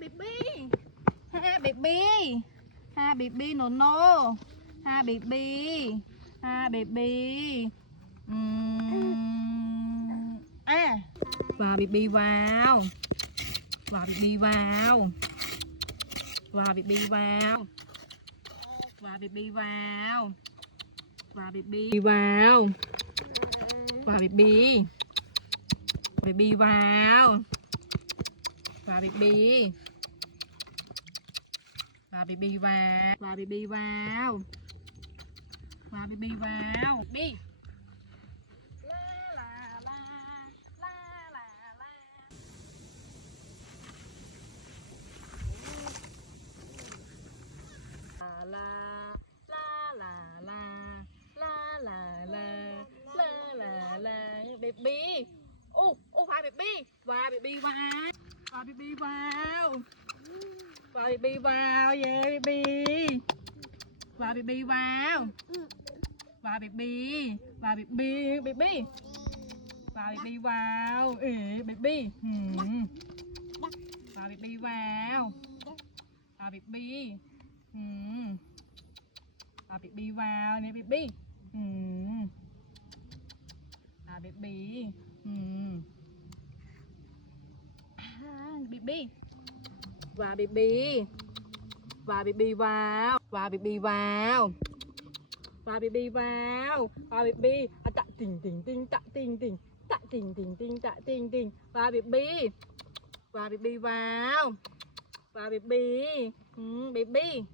baby. Ha baby. Ha baby no no. Ha baby. Ha baby. Vào baby vào. Vào baby vào. Vào baby vào. Vào baby vào. Vào baby vào. Vào baby. Baby vào. Vào baby. Vào baby vào. Vào baby vào. Vào baby vào. Đi. La la la la la la la la la la baby. Vào baby. Vào baby vào. Vào baby vào. Vào baby vào. Yeah baby. Vào baby vào. Vào baby. Vào baby. Baby. Vào baby vào. Baby. Vào baby vào. Vào baby. Vào baby vào nè baby. Baby. Baby. Vào baby. Vào baby vào. Vào baby vào. Vào baby vào. Vào baby. Tạ tình tình tình tạ tình tình. Tạ tình tình tình tạ tình tình. Vào baby. Vào baby vào. Vào baby. Baby.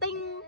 Tinh.